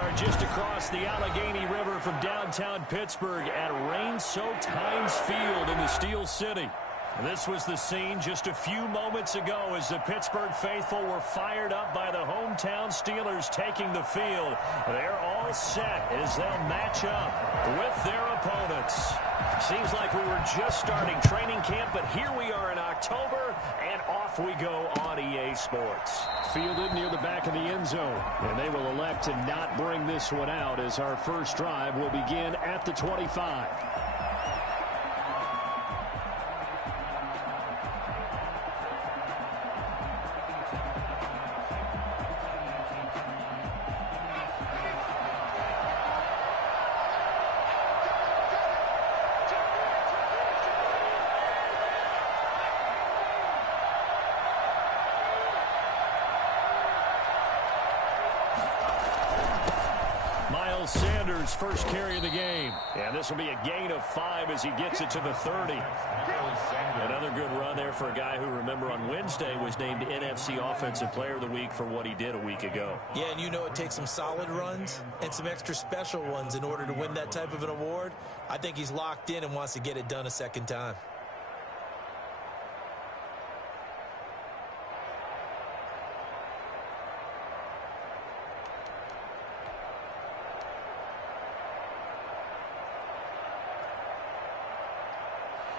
are just across the Allegheny River from downtown Pittsburgh at rain-soaked Heinz Field in the Steel City. This was the scene just a few moments ago as the Pittsburgh faithful were fired up by the hometown Steelers taking the field. They're all set as they'll match up with their opponents. Seems like we were just starting training camp, but here we are in October, and off we go on EA Sports. Fielded near the back of the end zone, and they will elect to not bring this one out as our first drive will begin at the 25. Sanders' first carry of the game. And this will be a gain of 5 as he gets it to the 30. Another good run there for a guy who, remember, on Wednesday was named NFC Offensive Player of the Week for what he did a week ago. Yeah, and you know it takes some solid runs and some extra special ones in order to win that type of an award. I think he's locked in and wants to get it done a second time.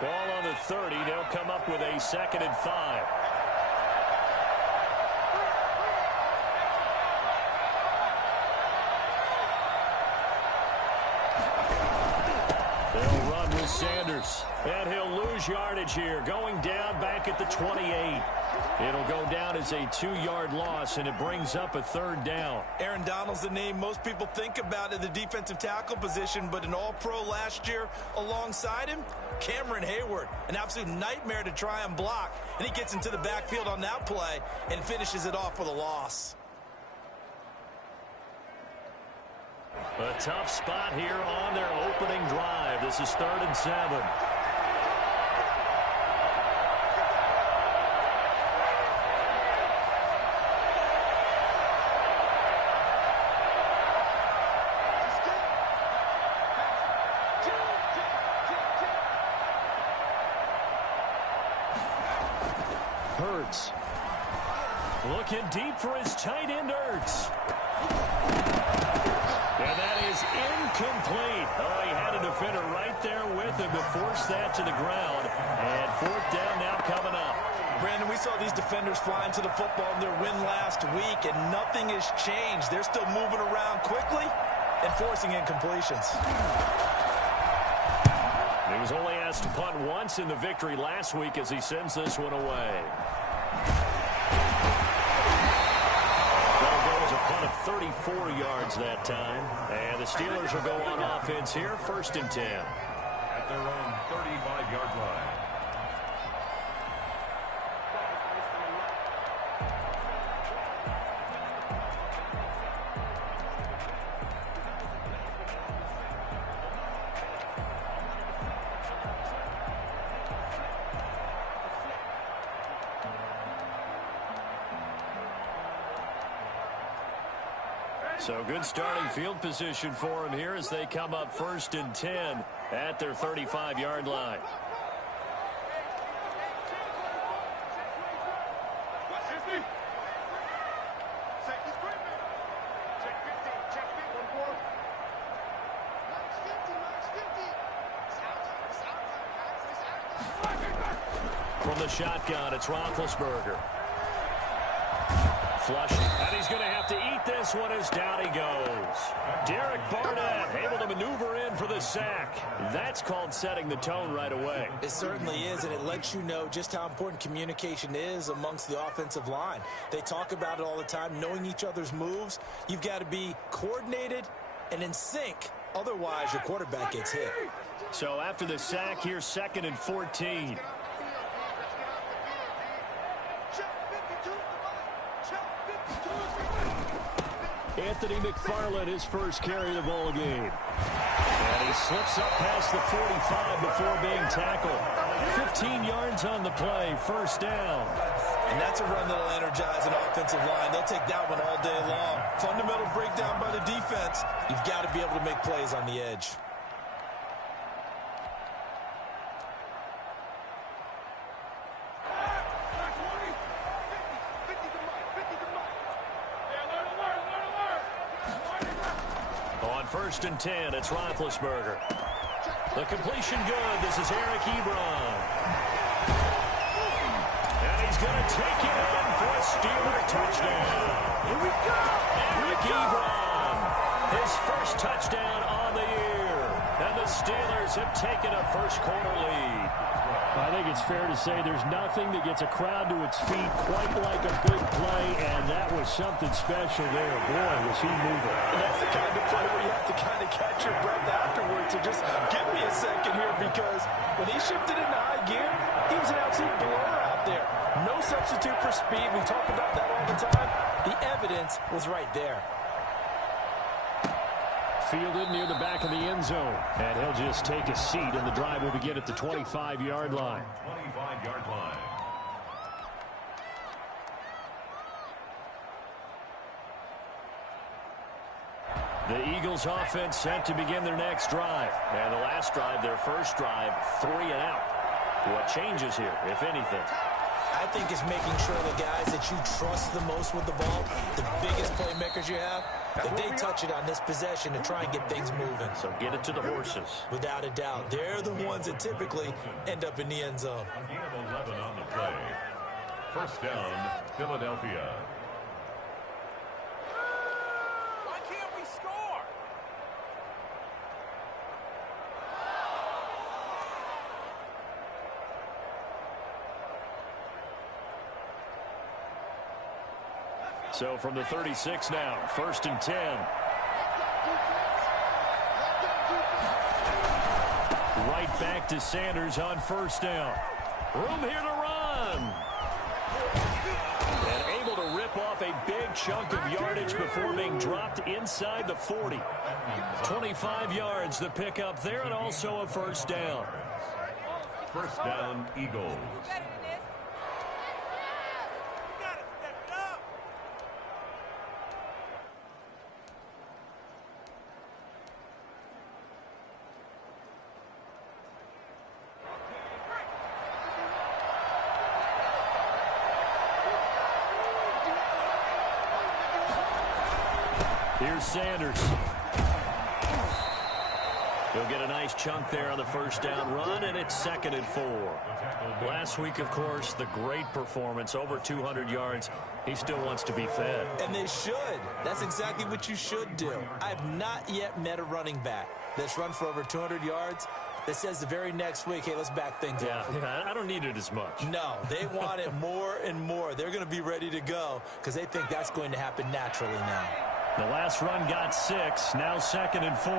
Ball on the 30. They'll come up with a 2nd and 5. They'll run with Sanders. And he'll lose yardage here. Going down back at the 28. It'll go down as a 2-yard loss, and it brings up a 3rd down. Aaron Donald's the name most people think about at the defensive tackle position, but an all-pro last year alongside him, Cameron Hayward, an absolute nightmare to try and block. And he gets into the backfield on that play and finishes it off with a loss. A tough spot here on their opening drive. This is 3rd and 7. Hurts. Looking deep for his tight end, Ertz. And that is incomplete. Oh, he had a defender right there with him to force that to the ground. And 4th down now coming up. Brandon, we saw these defenders flying to the football in their win last week, and nothing has changed. They're still moving around quickly and forcing incompletions. He was only asked to punt once in the victory last week as he sends this one away. That'll go as a punt of 34 yards that time. And the Steelers will go on offense here, 1st and 10. At their own 35-yard line. So good starting field position for him here as they come up 1st and 10 at their 35-yard line. From the shotgun, it's Roethlisberger. Flush, and he's going to have to eat this one as down he goes. Derek Barnett able to maneuver in for the sack. That's called setting the tone right away. It certainly is, and it lets you know just how important communication is amongst the offensive line. They talk about it all the time, knowing each other's moves. You've got to be coordinated and in sync. Otherwise, your quarterback gets hit. So after the sack, here's 2nd and 14. Anthony McFarland, his first carry of the ball game. And he slips up past the 45 before being tackled. 15 yards on the play, 1st down. And that's a run that'll energize an offensive line. They'll take that one all day long. Fundamental breakdown by the defense. You've got to be able to make plays on the edge. On 1st and 10, it's Roethlisberger. The completion good. This is Eric Ebron. And he's going to take it in for a Steeler touchdown. Here we go. Eric Ebron, his first touchdown on the year. And the Steelers have taken a first-quarter lead. I think it's fair to say there's nothing that gets a crowd to its feet quite like a big play, and that was something special there. Boy, was he moving. And that's the kind of play where you have to kind of catch your breath afterwards. So just give me a second here, because when he shifted into high gear, he was an absolute blur out there. No substitute for speed. We talk about that all the time. The evidence was right there. Fielded near the back of the end zone. And he'll just take a seat, and the drive will begin at the 25-yard line. 25-yard line. The Eagles offense set to begin their next drive. And the last drive, their first drive, 3 and out. What changes here, if anything? I think it's making sure the guys that you trust the most with the ball, the biggest playmakers you have, that they touch it on this possession to try and get things moving. So get it to the horses. Without a doubt. They're the ones that typically end up in the end zone. Gain of 11 on the play. First down, Philadelphia. Why can't we score? So from the 36 now, 1st and 10. Right back to Sanders on 1st down. Room here to run. And able to rip off a big chunk of yardage before being dropped inside the 40. 25 yards the pickup there, and also a 1st down. First down, Eagles. Here's Sanders. He'll get a nice chunk there on the 1st down run, and it's 2nd and 4. Last week, of course, the great performance, over 200 yards. He still wants to be fed. And they should. That's exactly what you should do. I have not yet met a running back that's run for over 200 yards that says the very next week, hey, let's back things up. Yeah, I don't need it as much. No, they want it more and more. They're going to be ready to go because they think that's going to happen naturally now. The last run got 6, now 2nd and 4.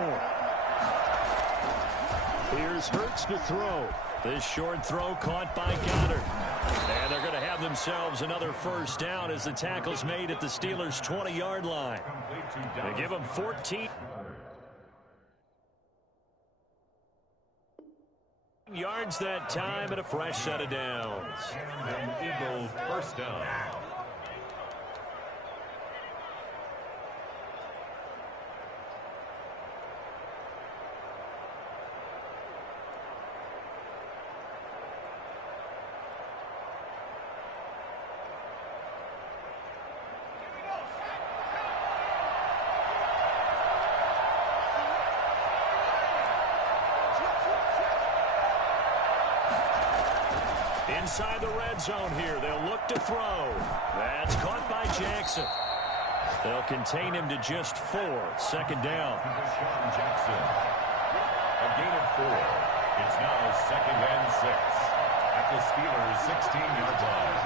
Here's Hurts to throw. This short throw caught by Goddard. And they're going to have themselves another 1st down as the tackle's made at the Steelers' 20-yard line. They give them 14 yards that time and a fresh set of downs. And Eagles 1st down. Inside the red zone here. They'll look to throw. That's caught by Jackson. They'll contain him to just 4. 2nd down. Sean Jackson. A gain of 4. It's now 2nd and 6 at the Steelers' 16-yard line.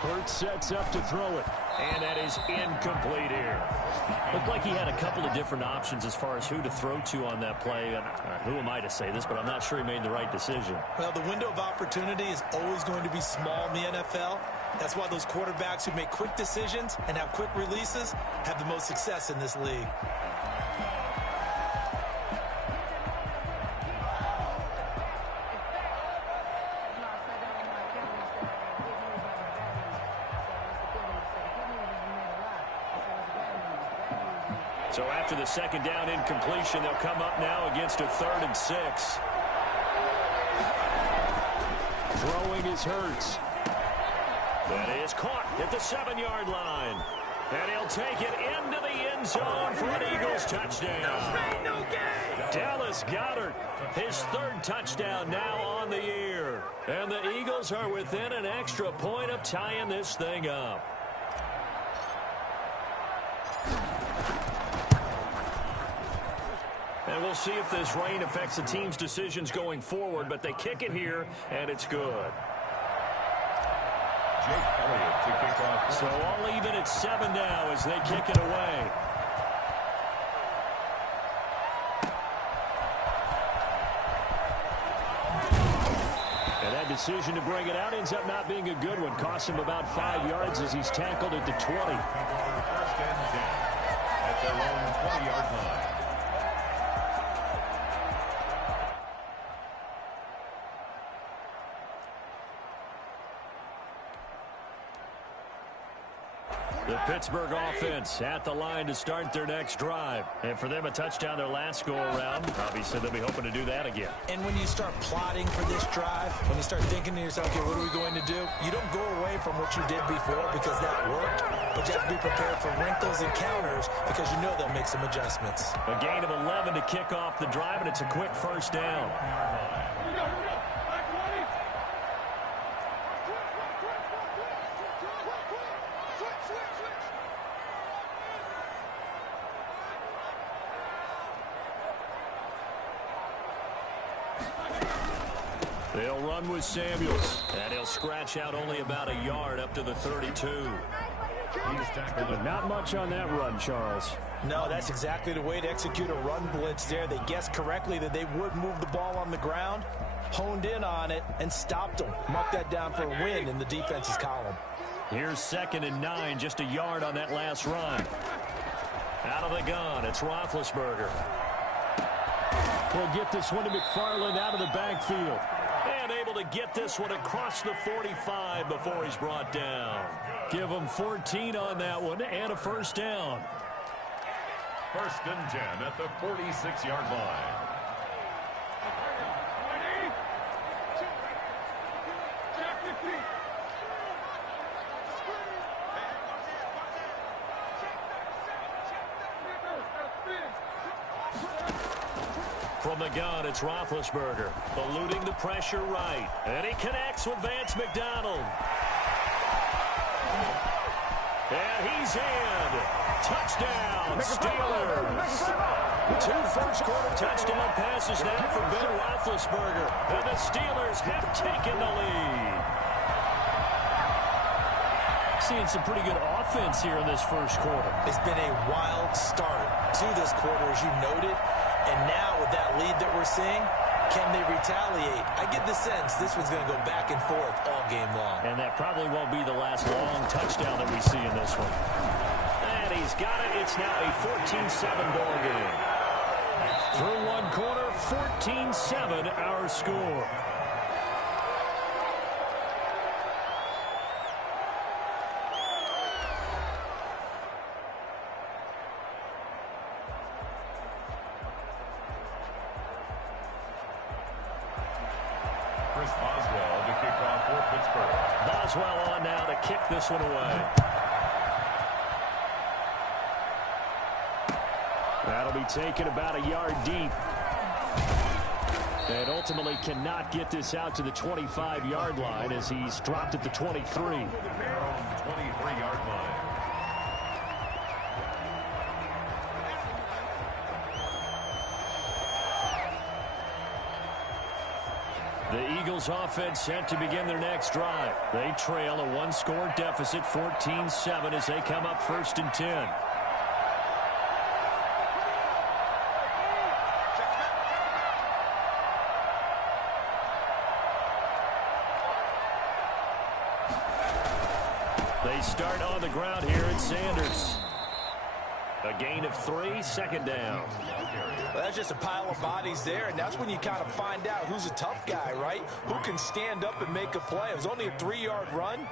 Hurts sets up to throw it. And that is incomplete here. Looked like he had a couple of different options as far as who to throw to on that play. And who am I to say this, but I'm not sure he made the right decision. Well, the window of opportunity is always going to be small in the NFL. That's why those quarterbacks who make quick decisions and have quick releases have the most success in this league. So after the second down incompletion, they'll come up now against a 3rd and 6. Throwing is Hurts. That is caught at the 7-yard line. And he'll take it into the end zone for an Eagles touchdown. Dallas Goedert, his 3rd touchdown now on the year. And the Eagles are within an extra point of tying this thing up. And we'll see if this rain affects the team's decisions going forward, but they kick it here, and it's good. Jake Elliott to kick off. So all even at 7 now as they kick it away. And that decision to bring it out ends up not being a good one. Cost him about 5 yards as he's tackled at the 20. 1st and 10 at their own 20-yard line. The Pittsburgh offense at the line to start their next drive. And for them, a touchdown their last go-around. Obviously, they'll be hoping to do that again. And when you start plotting for this drive, when you start thinking to yourself, okay, what are we going to do? You don't go away from what you did before because that worked, but you have to be prepared for wrinkles and counters because you know they'll make some adjustments. A gain of 11 to kick off the drive, and it's a quick 1st down. They'll run with Samuels, and he'll scratch out only about a yard up to the 32. He's tackled. Not much on that run, Charles. No, that's exactly the way to execute a run blitz there. They guessed correctly that they would move the ball on the ground, honed in on it, and stopped them. Mark that down for a win in the defense's column. Here's 2nd and 9, just a yard on that last run. Out of the gun, it's Roethlisberger. We'll get this one to McFarland out of the backfield. And able to get this one across the 45 before he's brought down. Give him 14 on that one and a 1st down. 1st and 10 at the 46-yard line. From the gun, it's Roethlisberger, eluding the pressure right. And he connects with Vance McDonald. And he's in. Touchdown, Steelers. 2 first-quarter touchdown passes now for Ben Roethlisberger. And the Steelers have taken the lead. Seeing some pretty good offense here in this 1st quarter. It's been a wild start to this quarter, as you noted. And now with that lead that we're seeing, can they retaliate? I get the sense this one's going to go back and forth all game long. And that probably won't be the last long touchdown that we see in this one. And he's got it. It's now a 14-7 ball game. Through 1 quarter, 14-7 our score. Boswell to kick off for Pittsburgh. Boswell on now to kick this one away. That'll be taken about a yard deep. And ultimately cannot get this out to the 25-yard line as he's dropped at the 23. Their own 23-yard line. The Eagles offense set to begin their next drive. They trail a 1-score deficit, 14-7, as they come up 1st and 10. They start on the ground here at Sanders. A gain of 3, 2nd down. Well, that's just a pile of bodies there, and that's when you kind of find out who's a tough guy, right? Who can stand up and make a play. It was only a 3-yard run,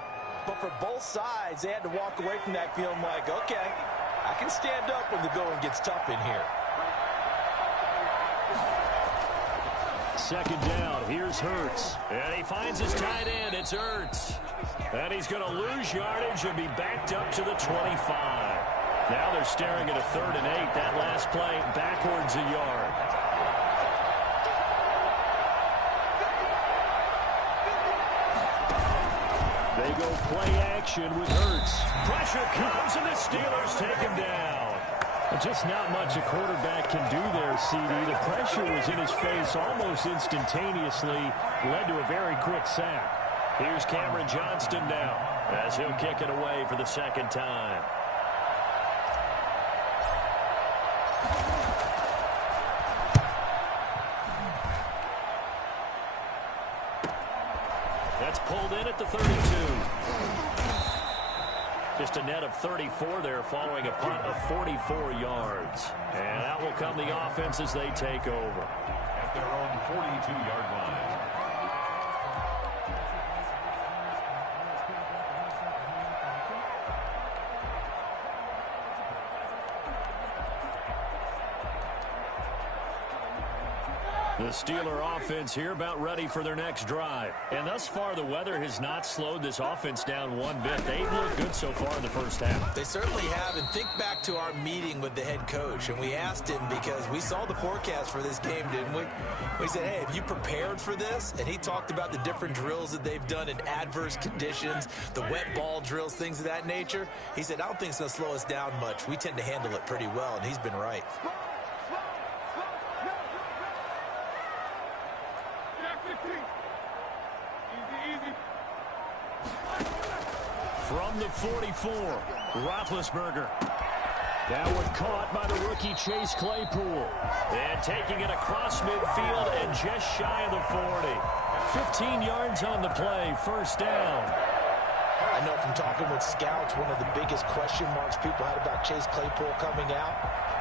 but for both sides, they had to walk away from that feeling like, okay, I can stand up when the going gets tough in here. Second down, here's Hurts. And he finds his tight end, it's Hurts. And he's going to lose yardage and be backed up to the 25. Now they're staring at a 3rd and 8. That last play backwards a yard. They go play action with Hurts. Pressure comes and the Steelers take him down. Just not much a quarterback can do there, CD. The pressure was in his face almost instantaneously. Led to a very quick sack. Here's Cameron Johnston now as he'll kick it away for the 2nd time. That's pulled in at the 32. Just a net of 34 there following a punt of 44 yards. And out will come the offense as they take over. At their own 42-yard line. The Steeler offense here about ready for their next drive. And thus far, the weather has not slowed this offense down one bit. They've looked good so far in the first half. They certainly have. And think back to our meeting with the head coach. And we asked him because we saw the forecast for this game, didn't we? We said, hey, have you prepared for this? And he talked about the different drills that they've done in adverse conditions, the wet ball drills, things of that nature. He said, I don't think it's going to slow us down much. We tend to handle it pretty well. And he's been right. From the 44, Roethlisberger. That one caught by the rookie Chase Claypool. And taking it across midfield and just shy of the 40. 15 yards on the play, first down. I know from talking with scouts, one of the biggest question marks people had about Chase Claypool coming out,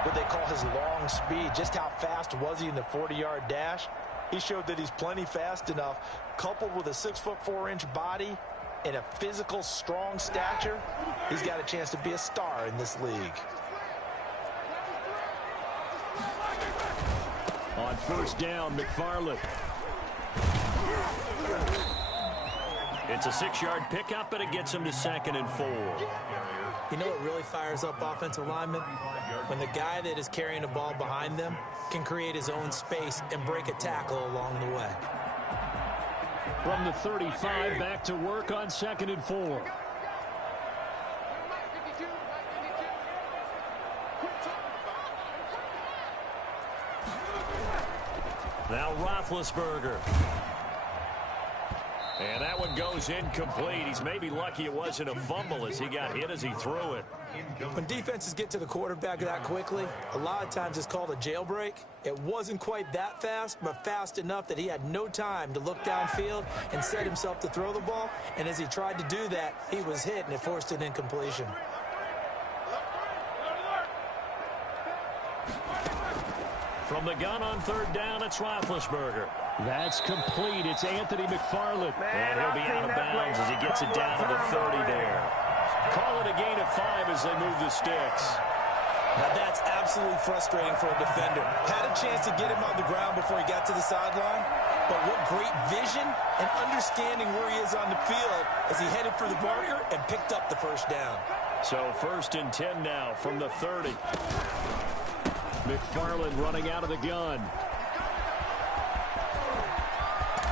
what they call his long speed. Just how fast was he in the 40-yard dash? He showed that he's plenty fast enough, coupled with a 6'4" body and a physical, strong stature. He's got a chance to be a star in this league. On first down, McFarland. It's a 6-yard pickup, but it gets him to 2nd and 4. You know what really fires up offensive linemen? When the guy that is carrying the ball behind them can create his own space and break a tackle along the way. From the 35, back to work on 2nd and 4. Now Roethlisberger. And that one goes incomplete. He's maybe lucky it wasn't a fumble as he got hit as he threw it. When defenses get to the quarterback that quickly, a lot of times it's called a jailbreak. It wasn't quite that fast, but fast enough that he had no time to look downfield and set himself to throw the ball. And as he tried to do that, he was hit and it forced an incompletion. From the gun on 3rd down, it's Roethlisberger. That's complete. It's Anthony McFarland. And he'll be out of bounds as he gets it down to the 30 there. Call it a gain of 5 as they move the sticks. Now that's absolutely frustrating for a defender. Had a chance to get him on the ground before he got to the sideline, but what great vision and understanding where he is on the field as he headed for the marker and picked up the first down. So 1st and 10 now from the 30. McFarland running out of the gun.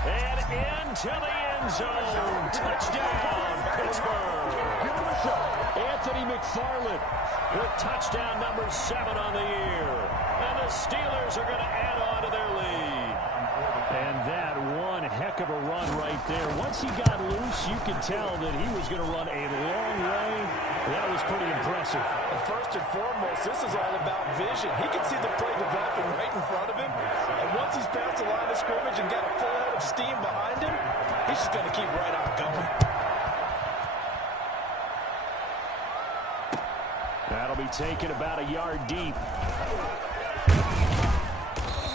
And into the end zone. Touchdown, Pittsburgh. Anthony McFarland with touchdown number 7 on the year. And the Steelers are going to add on to their lead. And that one heck of a run right there. Once he got loose, you could tell that he was going to run a long way. That was pretty impressive. And first and foremost, this is all about vision. He can see the play developing right in front of him. And once he's past the line of scrimmage and got a full head of steam behind him, he's just going to keep right on going. That'll be taken about a yard deep.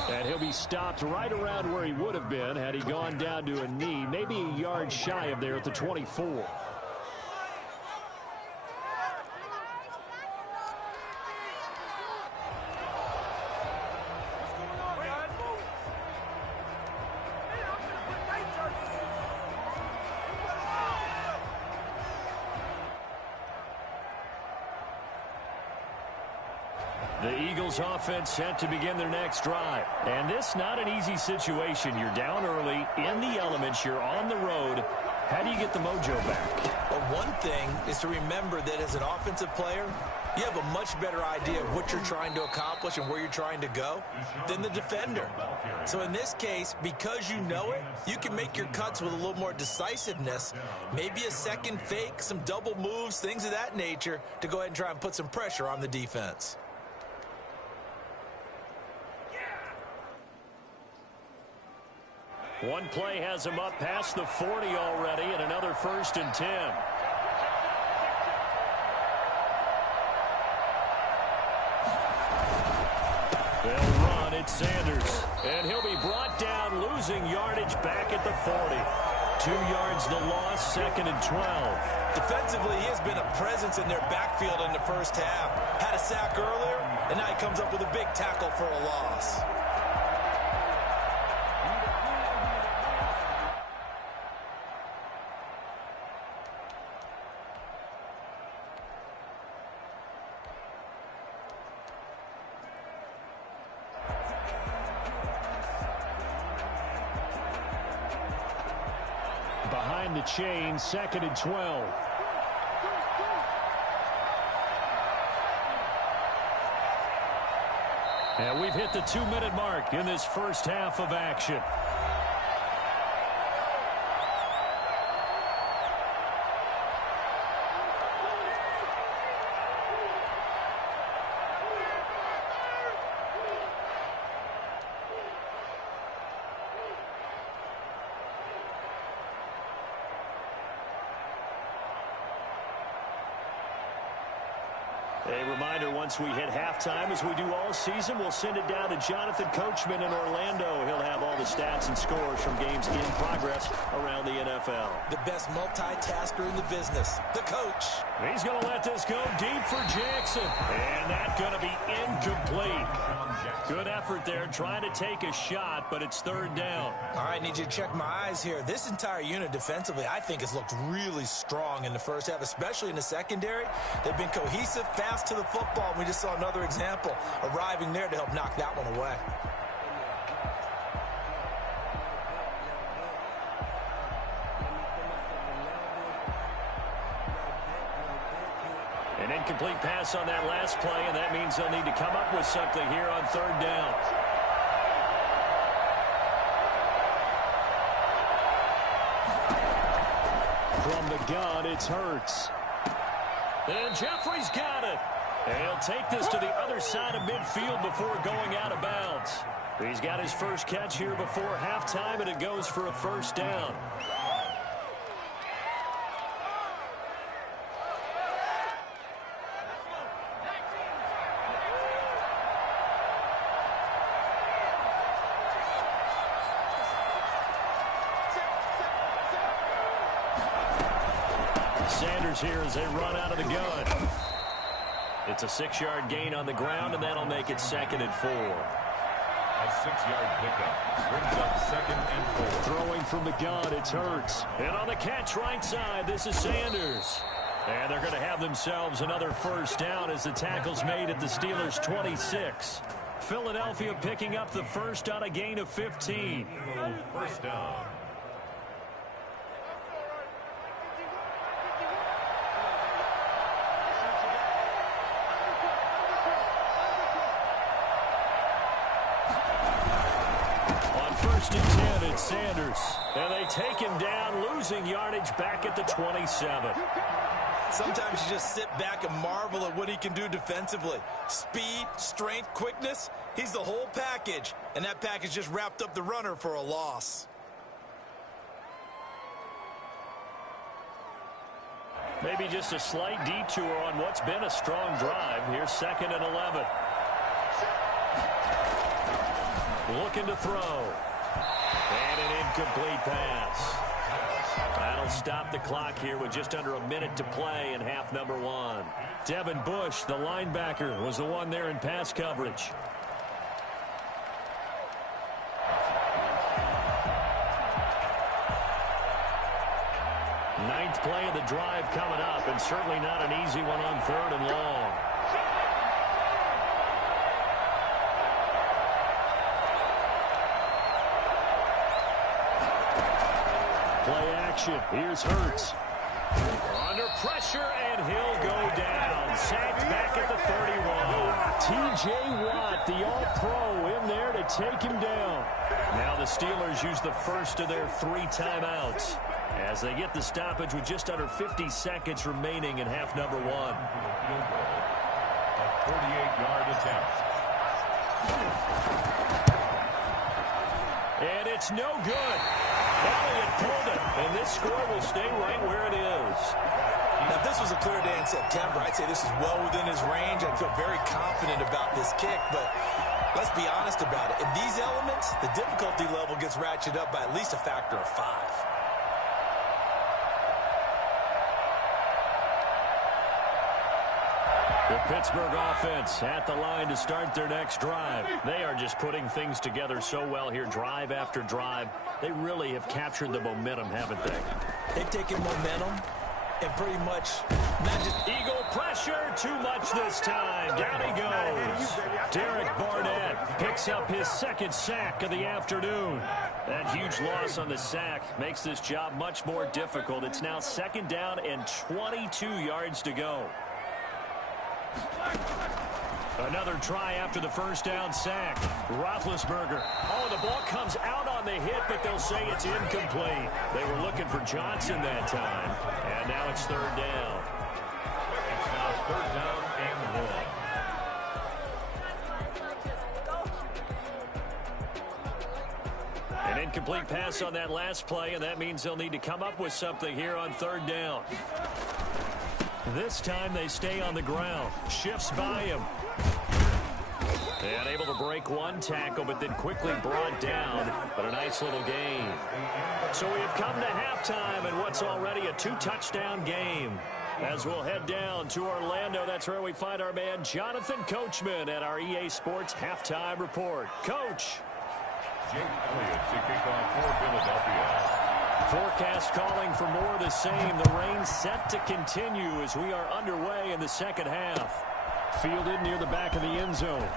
And he'll be stopped right around where he would have been had he gone down to a knee, maybe a yard shy of there at the 24. The Eagles offense set to begin their next drive. And this not an easy situation. You're down early, in the elements, you're on the road. How do you get the mojo back? Well, one thing is to remember that as an offensive player, you have a much better idea of what you're trying to accomplish and where you're trying to go than the defender. So in this case, because you know it, you can make your cuts with a little more decisiveness, maybe a second fake, some double moves, things of that nature, to go ahead and try and put some pressure on the defense. One play has him up past the 40 already, and another 1st and 10. They'll run. It's Sanders. And he'll be brought down, losing yardage back at the 40. 2 yards the loss, 2nd and 12. Defensively, he has been a presence in their backfield in the first half. Had a sack earlier, and now he comes up with a big tackle for a loss. Behind the chain, 2nd and 12. And we've hit the 2-minute mark in this first half of action. A reminder, once we hit halftime, as we do all season, we'll send it down to Jonathan Coachman in Orlando. He'll have all the stats and scores from games in progress around the NFL. The best multitasker in the business, the coach. He's going to let this go deep for Jackson. And that's going to be incomplete. Good effort there, trying to take a shot, but it's 3rd down. All right, need you to check my eyes here. This entire unit defensively, I think, has looked really strong in the first half, especially in the secondary. They've been cohesive, fast to the football. We just saw another example arriving there to help knock that one away. An incomplete pass on that last play, and that means they'll need to come up with something here on 3rd down. From the gun, it's Hurts. And Jeffrey's got it. And he'll take this to the other side of midfield before going out of bounds. He's got his first catch here before halftime, and it goes for a 1st down. Sanders here as they run out of the gun. It's a 6-yard gain on the ground, and that'll make it 2nd and 4. A 6-yard pickup brings up 2nd and 4. Throwing from the gun, it's Hurts. And on the catch right side, this is Sanders. And they're going to have themselves another 1st down as the tackle's made at the Steelers' 26. Philadelphia picking up the first on a gain of 15. 1st down. Sanders, and they take him down, losing yardage back at the 27. Sometimes you just sit back and marvel at what he can do defensively. Speed, strength, quickness, he's the whole package, and that package just wrapped up the runner for a loss. Maybe just a slight detour on what's been a strong drive. Here's 2nd and 11. Looking to throw. And an incomplete pass. That'll stop the clock here with just under a minute to play in half number 1. Devin Bush, the linebacker, was the one there in pass coverage. Ninth play of the drive coming up, and certainly not an easy one on 3rd and long. Play action. Here's Hurts. Under pressure, and he'll go down. Sacked back at the 31. T.J. Watt, the All-Pro, in there to take him down. Now the Steelers use the first of their 3 timeouts as they get the stoppage with just under 50 seconds remaining in half number 1. A 48-yard attempt. And it's no good. Elliott pulled it, and this score will stay right where it is. Now, if this was a clear day in September, I'd say this is well within his range. I'd feel very confident about this kick, but let's be honest about it. In these elements, the difficulty level gets ratcheted up by at least a factor of 5. The Pittsburgh offense at the line to start their next drive. They are just putting things together so well here, drive after drive. They really have captured the momentum, haven't they? They've taken momentum and pretty much not just... Eagle pressure, too much this time. Down he goes. Derek Barnett picks up his 2nd sack of the afternoon. That huge loss on the sack makes this job much more difficult. It's now 2nd down and 22 yards to go. Another try after the 1st down sack. Roethlisberger. Oh, the ball comes out on the hit, but they'll say it's incomplete. They were looking for Johnson that time, and now it's 3rd down. It's now 3rd down and 1. An incomplete pass on that last play, and that means they'll need to come up with something here on 3rd down. This time they stay on the ground. Shifts by him. And able to break 1 tackle, but then quickly brought down. But a nice little gain. So we have come to halftime in what's already a 2-touchdown game. As we'll head down to Orlando, that's where we find our man Jonathan Coachman at our EA Sports Halftime Report. Coach. Jake Elliott to kick off for Philadelphia. Forecast calling for more of the same. The rain set to continue as we are underway in the 2nd half. Fielded near the back of the end zone.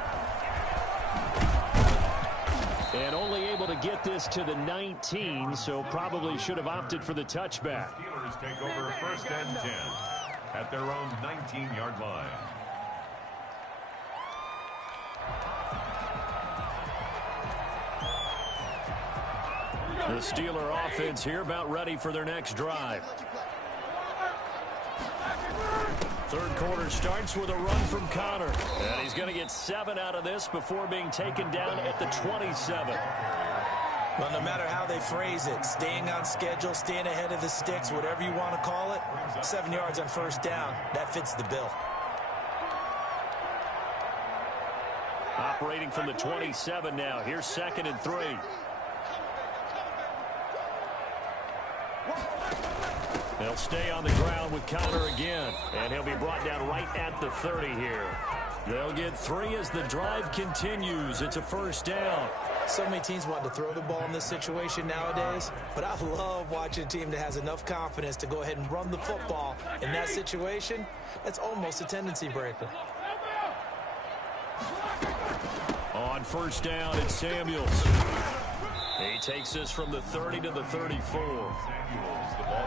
And only able to get this to the 19, so probably should have opted for the touchback. Steelers take over 1st and 10 at their own 19-yard line. The Steeler offense here about ready for their next drive. 3rd quarter starts with a run from Connor. And he's going to get 7 out of this before being taken down at the 27. Well, no matter how they phrase it, staying on schedule, staying ahead of the sticks, whatever you want to call it, 7 yards on 1st down, that fits the bill. Operating from the 27 now. Here's 2nd and 3. They'll stay on the ground with Connor again, and he'll be brought down right at the 30 here. They'll get 3 as the drive continues. It's a 1st down. So many teams want to throw the ball in this situation nowadays, but I love watching a team that has enough confidence to go ahead and run the football. In that situation, that's almost a tendency breaker. On 1st down, it's Samuels. He takes this from the 30 to the 34.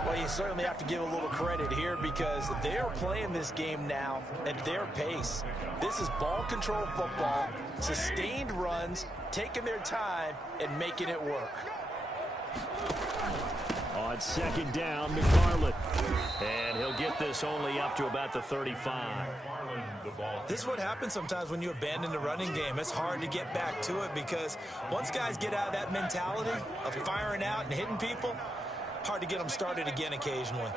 Well, you certainly have to give a little credit here because they're playing this game now at their pace. This is ball control football, sustained runs, taking their time, and making it work. On 2nd down, McFarland. And he'll get this only up to about the 35. This is what happens sometimes when you abandon the running game. It's hard to get back to it because once guys get out of that mentality of firing out and hitting people, hard to get them started again occasionally.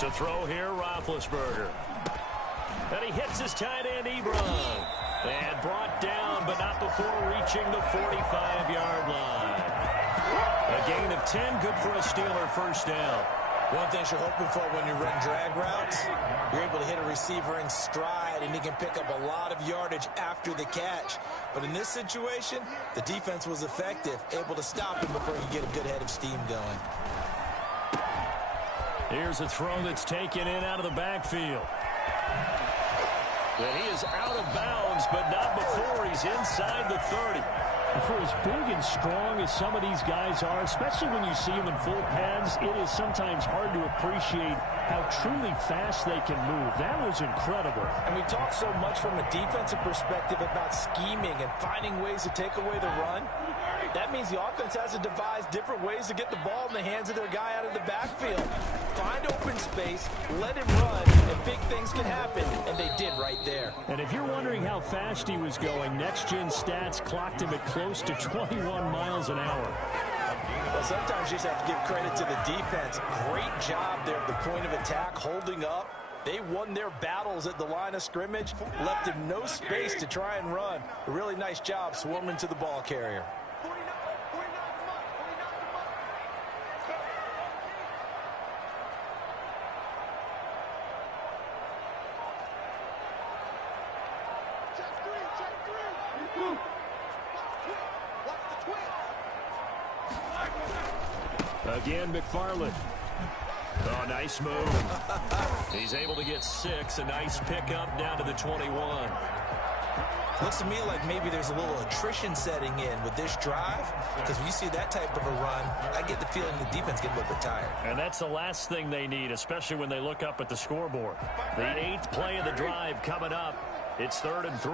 To throw here, Roethlisberger. And he hits his tight end, Ebron. And brought down, but not before reaching the 45-yard line. A gain of 10, good for a Steeler 1st down. One thing you're hoping for when you run drag routes, you're able to hit a receiver in stride, and he can pick up a lot of yardage after the catch. But in this situation, the defense was effective, able to stop him before he get a good head of steam going. Here's a throw that's taken in out of the backfield. And he is out of bounds, but not before he's inside the 30. For as big and strong as some of these guys are, especially when you see them in full pads, it is sometimes hard to appreciate how truly fast they can move. That was incredible. And we talk so much from a defensive perspective about scheming and finding ways to take away the run. That means the offense has to devise different ways to get the ball in the hands of their guy out of the backfield. Find open space, let him run, and big things can happen, and they did right there. And if you're wondering how fast he was going, Next Gen Stats clocked him at close to 21 miles an hour. Well, sometimes you just have to give credit to the defense. Great job there at the point of attack, holding up. They won their battles at the line of scrimmage, left him no space to try and run. A really nice job swarming to the ball carrier. Again, McFarland. Oh, nice move. He's able to get 6. A nice pickup down to the 21. Looks to me like maybe there's a little attrition setting in with this drive, because when you see that type of a run, I get the feeling the defense getting a little bit tired. And that's the last thing they need, especially when they look up at the scoreboard. The 8th play of the drive coming up. It's 3rd and 3.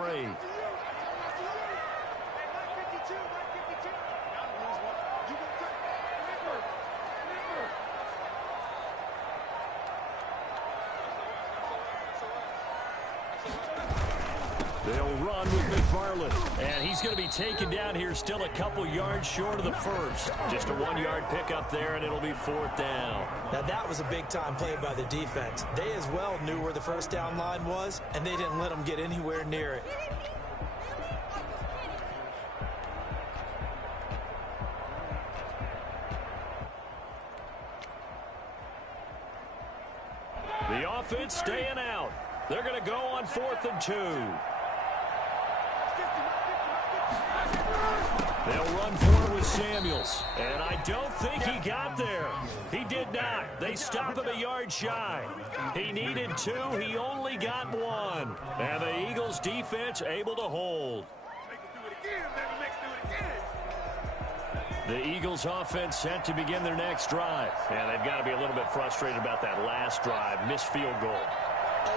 They'll run with McFarland. And he's going to be taken down here still a couple yards short of the first. Just a 1-yard pickup there, and it'll be 4th down. Now, that was a big-time play by the defense. They as well knew where the first down line was, and they didn't let them get anywhere near it. The offense staying out. They're going to go on 4th and 2. They'll run for it with Samuels. And I don't think he got there. He did not. They stop him a yard shy. He needed 2. He only got 1. And the Eagles defense able to hold. The Eagles offense set to begin their next drive. And they've got to be a little bit frustrated about that last drive. Missed field goal.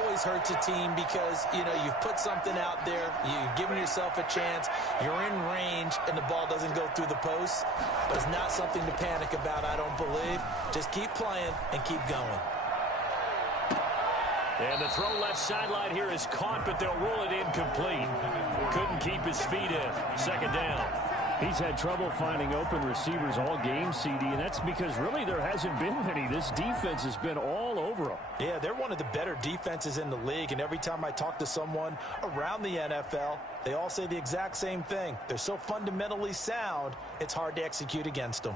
Always hurts a team because, you know, you've put something out there, you've given yourself a chance, you're in range, and the ball doesn't go through the posts. But it's not something to panic about, I don't believe. Just keep playing and keep going. And the throw left sideline here is caught, but they'll rule it incomplete. Couldn't keep his feet in. 2nd down. He's had trouble finding open receivers all game, CD, and that's because really there hasn't been many. This defense has been all over them. Yeah, they're one of the better defenses in the league, and every time I talk to someone around the NFL, they all say the exact same thing. They're so fundamentally sound, it's hard to execute against them.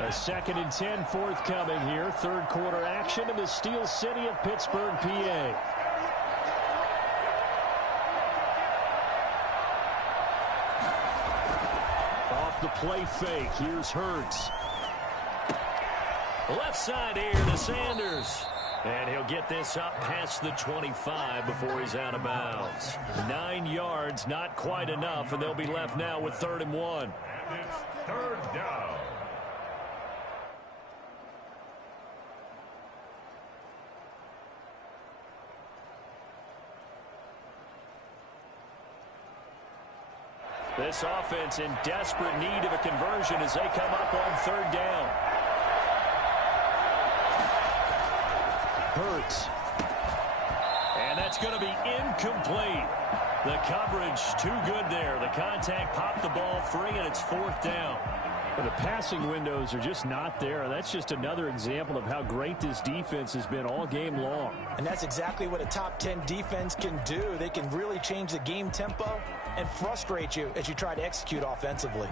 A 2nd and 10 forthcoming here. 3rd quarter action in the Steel City of Pittsburgh, PA. The play fake. Here's Hurts. Left side here to Sanders. And he'll get this up past the 25 before he's out of bounds. 9 yards, not quite enough, and they'll be left now with 3rd and 1. 3rd down. This offense in desperate need of a conversion as they come up on 3rd down. Hurts. And that's going to be incomplete. The coverage too good there. The contact popped the ball free, and it's 4th down. But the passing windows are just not there. That's just another example of how great this defense has been all game long. And that's exactly what a top 10 defense can do. They can really change the game tempo and frustrate you as you try to execute offensively.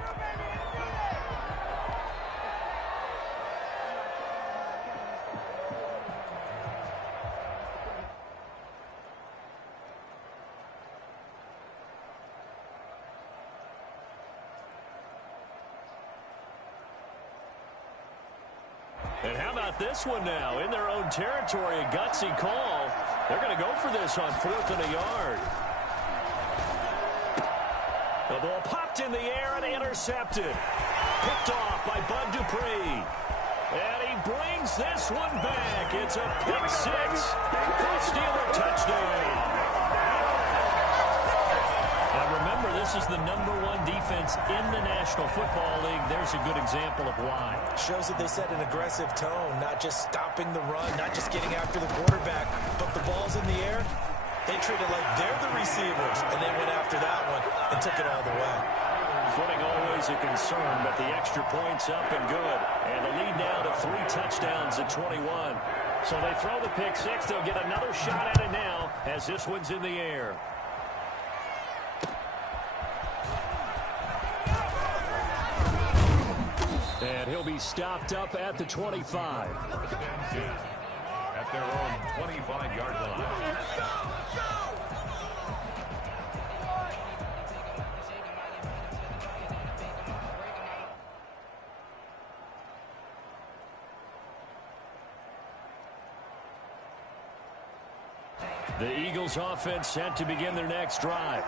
And how about this one now? In their own territory, a gutsy call. They're going to go for this on 4th and a yard. The ball popped in the air and intercepted. Picked off by Bud Dupree. And he brings this one back. It's a pick six for a Steeler touchdown. And remember, this is the #1 defense in the National Football League. There's a good example of why. Shows that they set an aggressive tone, not just stopping the run, not just getting after the quarterback, but the ball's in the air. They treat it like they're the receivers, and they went after that one and took it all the way. Footing always a concern, but the extra point's up and good. And the lead now to 3 touchdowns at 21. So they throw the pick six. They'll get another shot at it now as this one's in the air. And he'll be stopped up at the 25. At their own 25-yard line. The Eagles offense set to begin their next drive.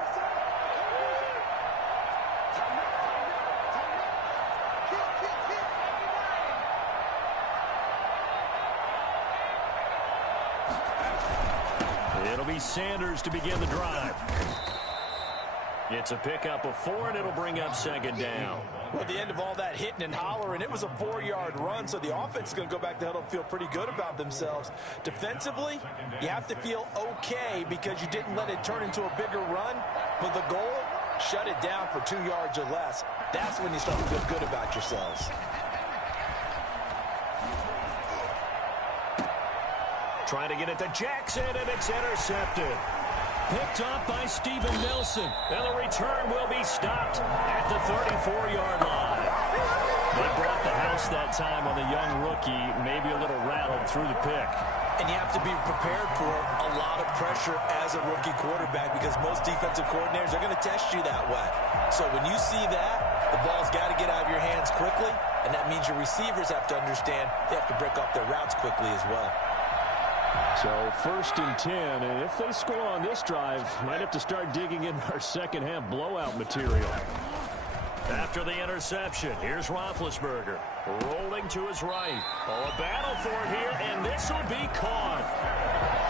It'll be Sanders to begin the drive. It's a pickup of 4, and it'll bring up 2nd down. Well, at the end of all that hitting and hollering, it was a 4-yard run, so the offense is going to go back to the huddle and feel pretty good about themselves. Defensively, you have to feel okay because you didn't let it turn into a bigger run, but the goal, shut it down for 2 yards or less. That's when you start to feel good about yourselves. Trying to get it to Jackson, and it's intercepted. Picked off by Steven Nelson. And the return will be stopped at the 34-yard line. They brought the house that time on the young rookie, maybe a little rattled through the pick. And you have to be prepared for a lot of pressure as a rookie quarterback because most defensive coordinators are going to test you that way. So when you see that, the ball's got to get out of your hands quickly, and that means your receivers have to understand they have to break off their routes quickly as well. So 1st and 10, and if they score on this drive, might have to start digging in our second-half blowout material. After the interception, here's Roethlisberger rolling to his right. Oh, a battle for it here, and this will be caught.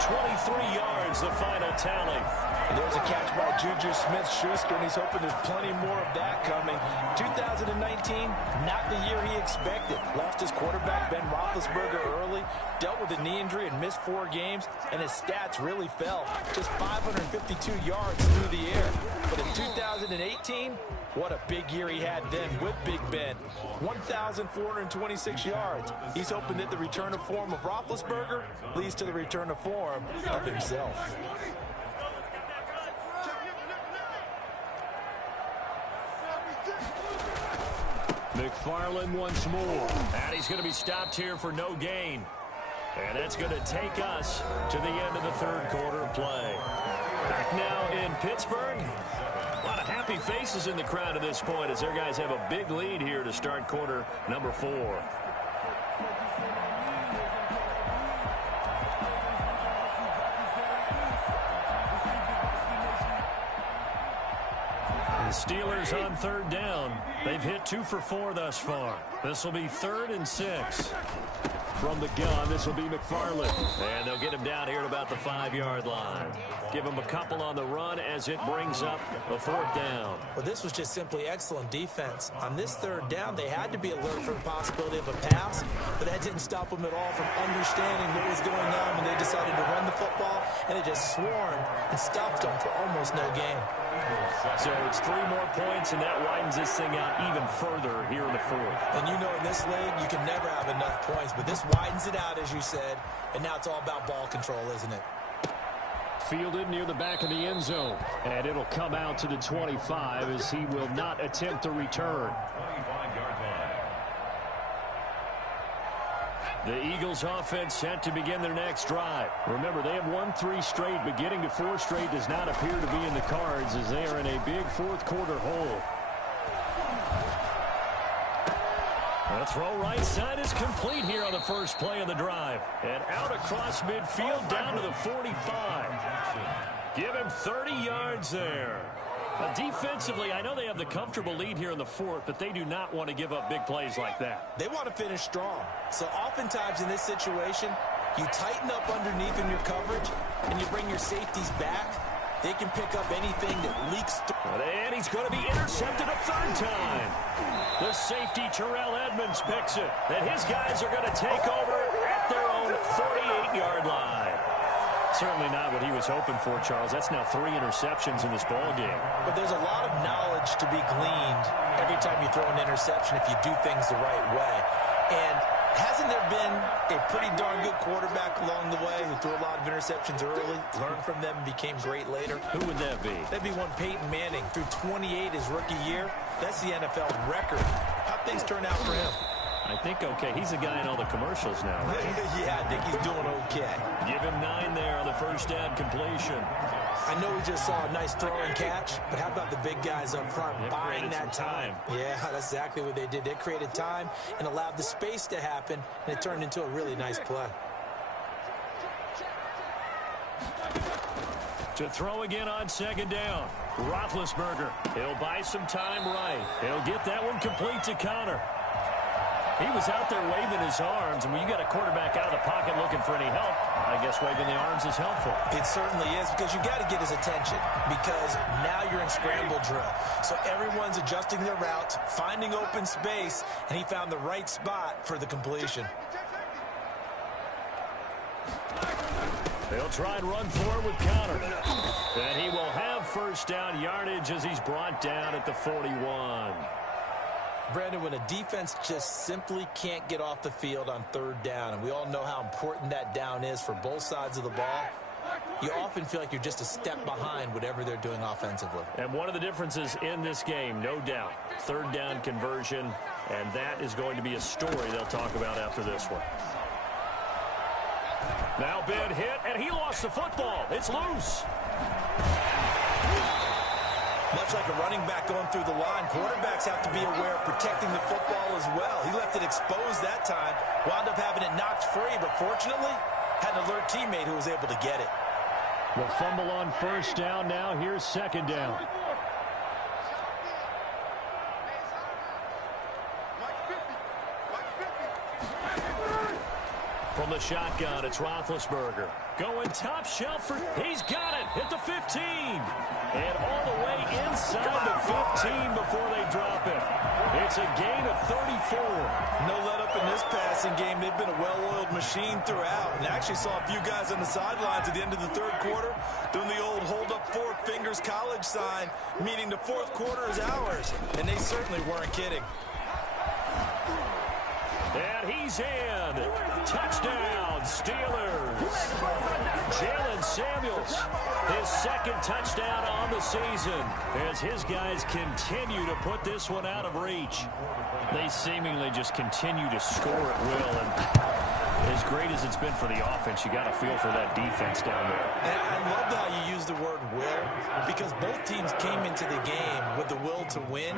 23 yards, the final tally. And there's a catch by Juju Smith-Schuster, and he's hoping there's plenty more of that coming. 2019, not the year he expected. Lost his quarterback, Ben Roethlisberger, early. Dealt with a knee injury and missed 4 games, and his stats really fell. Just 552 yards through the air. But in 2018, what a big year he had then with Big Ben. 1,426 yards. He's hoping that the return of form of Roethlisberger leads to the return of form of himself. McFarland once more. And he's going to be stopped here for no gain. And that's going to take us to the end of the 3rd quarter of play. Back now in Pittsburgh. A lot of happy faces in the crowd at this point as their guys have a big lead here to start quarter number 4. The Steelers on 3rd down. They've hit 2 for 4 thus far. This will be 3rd and 6. From the gun, this will be McFarland. And they'll get him down here at about the 5-yard line. Give him a couple on the run as it brings up a 4th down. Well, this was just simply excellent defense. On this 3rd down, they had to be alert for the possibility of a pass, but that didn't stop them at all from understanding what was going on when they decided to run the football, and they just swarmed and stuffed them for almost no gain. So it's 3 more points, and that widens this thing out even further here in the 4th. And you know in this league, you can never have enough points, but this widens it out, as you said, and now it's all about ball control, isn't it? Fielded near the back of the end zone, and it'll come out to the 25 as he will not attempt the return. 25-yard line. The Eagles offense set to begin their next drive. Remember, they have won 3 straight, but getting to 4 straight does not appear to be in the cards as they are in a big 4th quarter hole. The throw right side is complete here on the first play of the drive. And out across midfield down to the 45. Give him 30 yards there. Defensively, I know they have the comfortable lead here in the fourth, but they do not want to give up big plays like that. They want to finish strong. So oftentimes in this situation, you tighten up underneath in your coverage, and you bring your safeties back. They can pick up anything that leaks through. And he's going to be intercepted a third time. The safety, Terrell Edmonds, picks it. And his guys are going to take over at their own 48-yard line. Certainly not what he was hoping for, Charles. That's now 3 interceptions in this ball game. But there's a lot of knowledge to be gleaned every time you throw an interception if you do things the right way. And hasn't there been a pretty darn good quarterback along the way who threw a lot of interceptions early, learned from them, and became great later? Who would that be? That'd be one Peyton Manning. Threw 28 his rookie year. That's the NFL record. How'd things turn out for him? I think okay. He's a guy in all the commercials now, right? Yeah, I think he's doing okay. Give him 9 there on the first down completion. I know we just saw a nice throw and catch, but how about the big guys up front buying that time? Yeah, that's exactly what they did. They created time and allowed the space to happen, and it turned into a really nice play. To throw again on second down. Roethlisberger. He'll buy some time right. He'll get that one complete to Connor. He was out there waving his arms, and when you got a quarterback out of the pocket looking for any help, I guess waving the arms is helpful. It certainly is, because you got to get his attention, because now you're in scramble drill. So everyone's adjusting their routes, finding open space, and he found the right spot for the completion. They'll try and run forward with Connor. And he will have first down yardage as he's brought down at the 41. Brandon, when a defense just simply can't get off the field on third down, and we all know how important that down is for both sides of the ball, you often feel like you're just a step behind whatever they're doing offensively. And one of the differences in this game, no doubt, third down conversion, and that is going to be a story they'll talk about after this one. Now Ben hit, and he lost the football. It's loose. Much like a running back going through the line, quarterbacks have to be aware of protecting the football as well. He left it exposed that time, wound up having it knocked free, but fortunately, had an alert teammate who was able to get it. The fumble on first down now. Here's second down. From the shotgun, it's Roethlisberger. Going top shelf for, he's got it, hit the 15. And all the way inside the 15 before they drop it. It's a gain of 34. No let up in this passing game. They've been a well-oiled machine throughout. And actually saw a few guys on the sidelines at the end of the third quarter doing the old hold up 4 fingers college sign, meaning the fourth quarter is ours. And they certainly weren't kidding. And he's in. Touchdown, Steelers. Jalen Samuels, his second touchdown on the season as his guys continue to put this one out of reach. They seemingly just continue to score at will, and as great as it's been for the offense, you got to feel for that defense down there. And I love how you use the word will, because both teams came into the game with the will to win.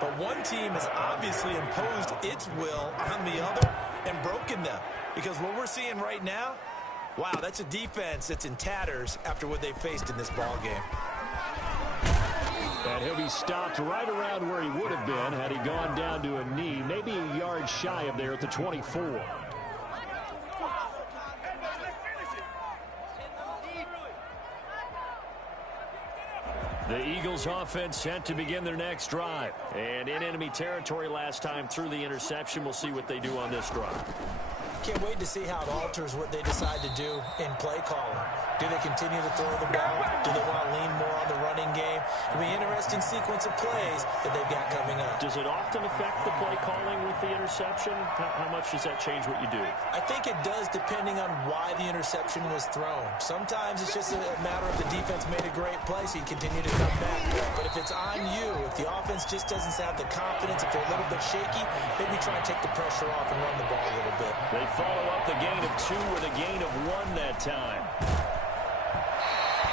But one team has obviously imposed its will on the other and broken them. Because what we're seeing right now, wow, that's a defense that's in tatters after what they faced in this ball game. And he'll be stopped right around where he would have been had he gone down to a knee, maybe a yard shy of there at the 24. The Eagles offense set to begin their next drive. And in enemy territory last time through the interception. We'll see what they do on this drive. Can't wait to see how it alters what they decide to do in play calling. Do they continue to throw the ball? Do they want to lean more on the running game? It'll be an interesting sequence of plays that they've got coming up. Does it often affect the play calling with the interception? How much does that change what you do? I think it does, depending on why the interception was thrown. Sometimes it's just a matter of the defense made a great play, so you continue to come back. But if it's on you, if the offense just doesn't have the confidence, if they're a little bit shaky, maybe try and take the pressure off and run the ball a little bit. They follow up the gain of 2 with a gain of 1 that time.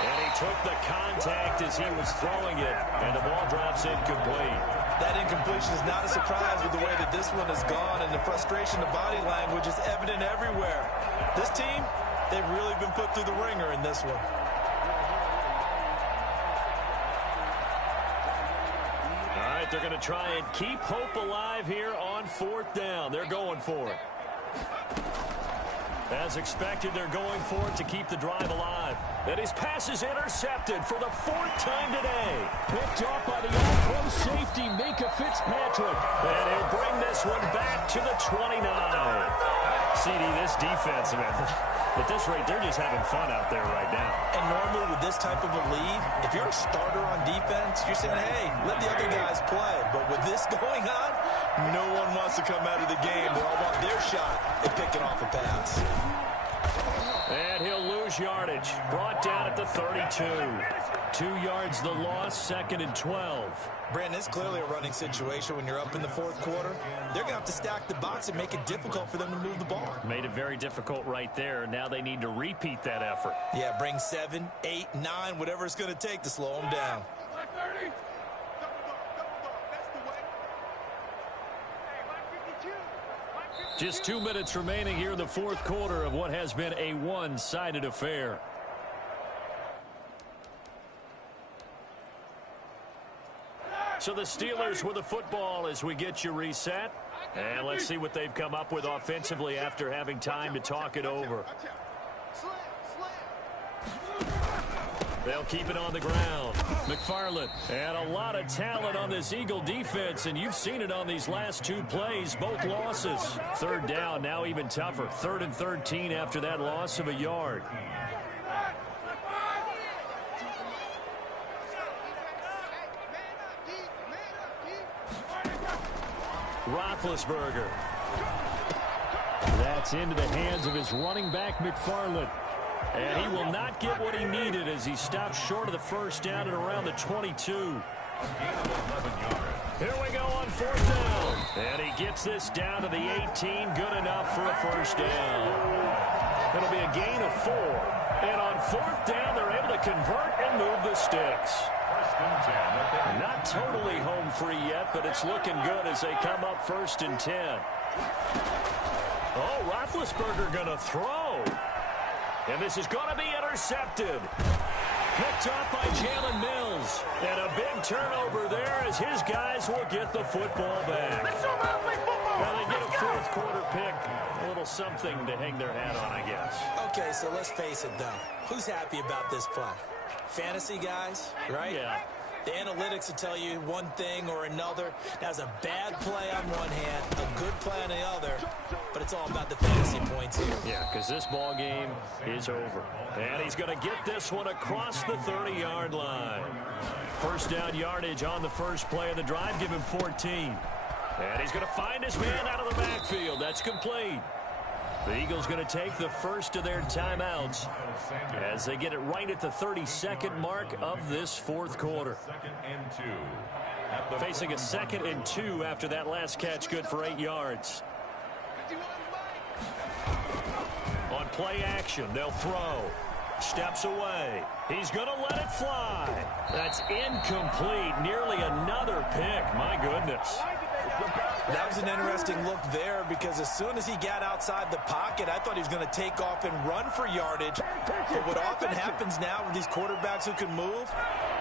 And he took the contact as he was throwing it, and the ball drops incomplete. That incompletion is not a surprise with the way that this one has gone, and the frustration of body language is evident everywhere. This team, they've really been put through the ringer in this one. But they're going to try and keep hope alive here on 4th down. They're going for it. As expected, they're going for it to keep the drive alive. And his pass is intercepted for the 4th time today. Picked off by the all-pro safety, Minkah Fitzpatrick. And he'll bring this one back to the 29. CD, this defense, man, at this rate, they're just having fun out there right now. And normally with this type of a lead, if you're a starter on defense, you're saying, hey, let the other guys play. But with this going on, no one wants to come out of the game. They all want their shot at picking off a pass. And he'll lose yardage. Brought down at the 32. 2 yards the loss, 2nd and 12. Brandon, it's clearly a running situation when you're up in the 4th quarter. They're going to have to stack the box and make it difficult for them to move the ball. Made it very difficult right there. Now they need to repeat that effort. Yeah, bring 7, 8, 9, whatever it's going to take to slow them down. Just 2 minutes remaining here in the 4th quarter of what has been a one-sided affair. So the Steelers with the football as we get you reset. And let's see what they've come up with offensively after having time to talk it over. They'll keep it on the ground. McFarland. And a lot of talent on this Eagle defense, and you've seen it on these last 2 plays, both losses. 3rd down, now even tougher. 3rd and 13 after that loss of a yard. Roethlisberger. That's into the hands of his running back, McFarland. And he will not get what he needed as he stops short of the 1st down at around the 22. Here we go on 4th down. And he gets this down to the 18. Good enough for a 1st down. It'll be a gain of 4. And on 4th down, they're able to convert and move the sticks. Not totally home free yet, but it's looking good as they come up 1st and 10. Oh, Roethlisberger going to throw. And this is going to be intercepted. Picked off by Jalen Mills. And a big turnover there as his guys will get the football back. Well, they get a 4th quarter pick. A little something to hang their hat on, I guess. Okay, so let's face it, though. Who's happy about this play? Fantasy guys, right? Yeah. The analytics will tell you one thing or another. That's a bad play on one hand, a good play on the other, but it's all about the fantasy points here. Yeah, because this ball game is over. And he's going to get this one across the 30-yard line. 1st down yardage on the first play of the drive. Give him 14. And he's going to find his man out of the backfield. That's complete. The Eagles going to take the first of their timeouts as they get it right at the 32nd mark of this 4th quarter. Facing a 2nd and 2 after that last catch, good for 8 yards. On play action, they'll throw. Steps away. He's going to let it fly. That's incomplete. Nearly another pick. My goodness. That was an interesting look there because as soon as he got outside the pocket, I thought he was going to take off and run for yardage. But what often happens now with these quarterbacks who can move,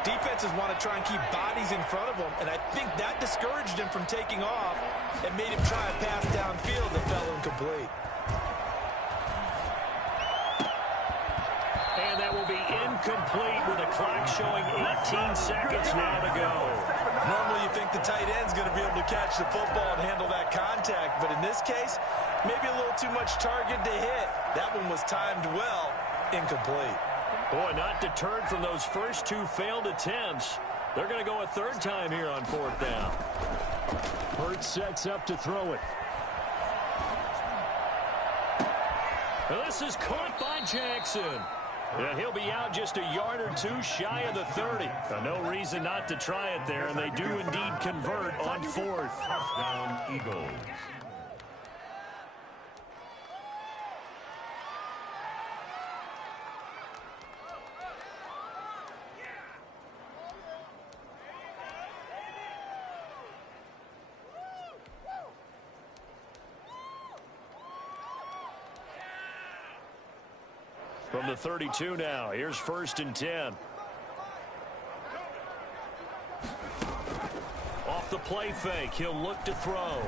defenses want to try and keep bodies in front of them, and I think that discouraged him from taking off and made him try a pass downfield that fell incomplete. And that will be incomplete with the clock showing 18 seconds now to go. Normally you think the tight end's going to be able to catch the football and handle that contact, but in this case, maybe a little too much target to hit. That one was timed well, incomplete. Boy, not deterred from those first 2 failed attempts. They're going to go a 3rd time here on 4th down. Hurts sets up to throw it. This is caught by Jackson. And he'll be out just a yard or 2 shy of the 30. No reason not to try it there, and they do indeed convert on 4th. Touchdown, Eagles. From the 32 now, here's 1st and 10. Off the play fake. He'll look to throw.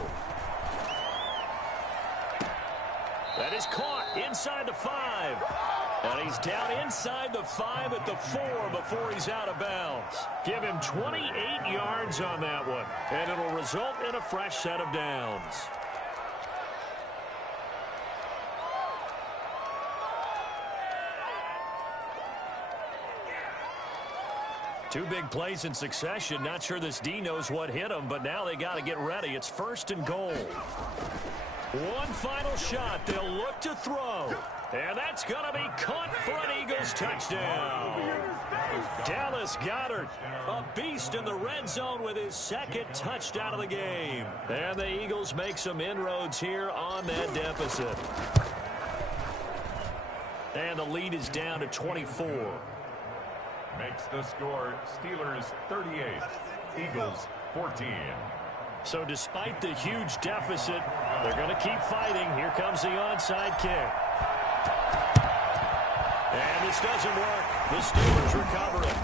That is caught inside the 5. And he's down inside the 5 at the 4 before he's out of bounds. Give him 28 yards on that one. And it'll result in a fresh set of downs. Two big plays in succession. Not sure this D knows what hit him, but now they got to get ready. It's 1st and goal. One final shot. They'll look to throw. And that's going to be caught for an Eagles touchdown. Dallas Goedert, a beast in the red zone with his 2nd touchdown of the game. And the Eagles make some inroads here on that deficit. And the lead is down to 24. Makes the score Steelers 38, Eagles 14. So despite the huge deficit, they're going to keep fighting. Here comes the onside kick. And this doesn't work. The Steelers recover it.